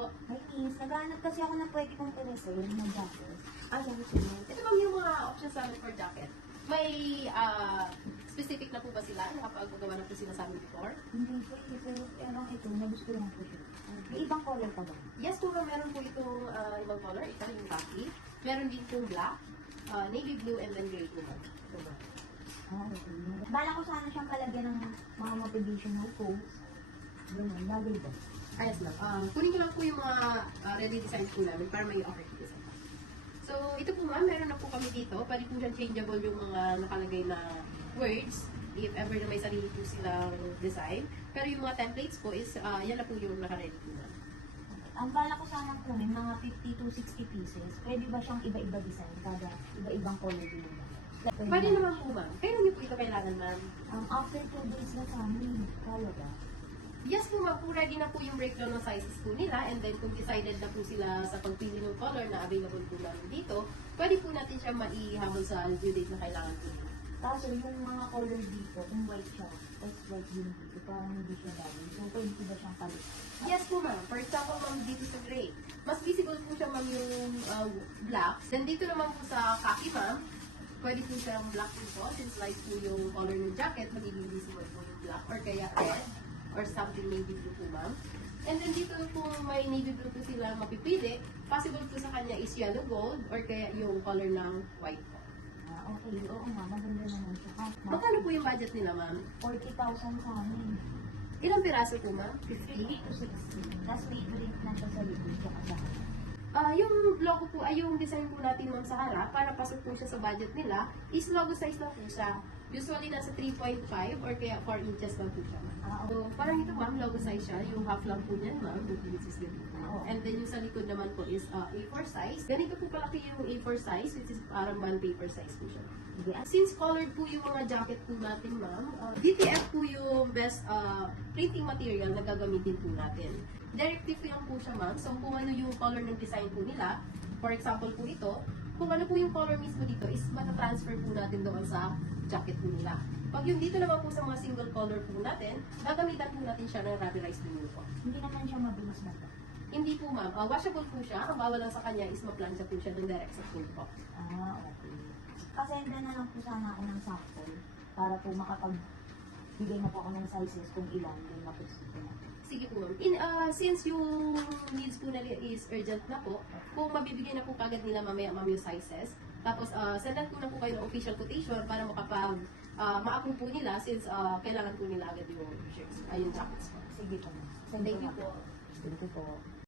po. Ay, miss, naghahanap kasi ako ng pwede kong puresin ng jacket. Sige. Ito bang yung mga options namin for jacket? May specific na po ba sila? Nakapagawa na po sila sa amin before? Hindi po, pero ito, nagusto lang po siya. May ibang color pa ba? Yes po, meron po itong ibang color. Ito yung khaki. Meron din itong black, navy blue, and then gray po. Ito ba? Okay. Bala ko sana siyang palagyan ng mga motivational quotes. Ganun, bagay ba? Ayos lang. Kunin ko lang po yung mga ready designs po namin para may offer ko sa. So, ito po ma'am, meron na po kami dito. Pwede po siyang changeable yung mga nakalagay na words if ever na may sarili po silang design. Pero yung mga templates po is, yan na po yung naka-ready po na. Ang bala ko sana kunin, mga 50 to 60 pieces. Pwede ba siyang iba-iba design? Kada iba-ibang color din ba? Pwede naman po ma'am. Kailan niyo po ito kailangan ma'am? After 2 days na sa amin, kaya ba? Yes po ma'am, po ready na po yung breakdown ng sizes po nila, and then kung decided na po sila sa pagpili ng color na available po namin dito, pwede po natin siya maihamon sa due date na kailangan po nila. Kaso yung mga color dito, kung white siya, tapos white din dito, parang hindi siya bagay. So, pwede ko ba siyang palit? Yes po ma'am, for example ma'am dito sa gray, mas visible po siya ma'am yung black. Then dito naman po sa khaki ma'am, pwede po siyang black po, since light po yung color ng jacket, magiging visible po yung black, or kaya red, or something navy blue po ma'am. And then dito po may navy blue po sila mapipili. Possible po sa kanya is yellow gold or kaya yung color ng white po. Okay. Oo nga, maganda naman siya. Magkano po yung budget nila ma'am? 40,000 sa amin. Ilang piraso po ma'am? 50 to 60. Tapos may print na siya sa likod siya kasama. Yung logo po, yung design po natin ma'am sa harap, para pasok po siya sa budget nila, is logo size na po siya. Usually nasa 3.5 or kaya 4 inches lang po siya. So, parang ito ma'am, logo size siya. Yung half lang po niyan ma'am, 2 inches din po. And then yung sa likod naman po is A4 size. Ganito po kalaki yung A4 size, which is parang bond paper size po siya. Since colored po yung mga jacket po natin ma'am, DTF po yung best printing material na gagamitin po natin. Directive lang po siya ma'am. So kung ano yung color ng design po nila, for example po ito, kung ano po yung color mismo dito is matatransfer po natin doon sa jacket po nila. Pag yung dito naman po sa mga single color po natin, gagamitan po natin siya ng rubberized blue po. Hindi naman siya mabilis na to. Hindi po ma'am, washable po siya. Ang bawal lang sa kanya is maplansya po siya doon direct sa pool po. Okay. Pasenda na lang po sana ako ng sample para po makapagbigay na po ako ng sizes kung ilan yung mapusin ko na. Sige po ma'am. Since yung needs po nila is urgent na po, kung mabibigay na po kagad nila mamaya ma'am yung sizes, tapos sendan po na po kayo ng official quotation para ma-approve po nila since kailangan po nila agad yung shirts, yung jackets po. Sige po. Thank you po. Thank you po.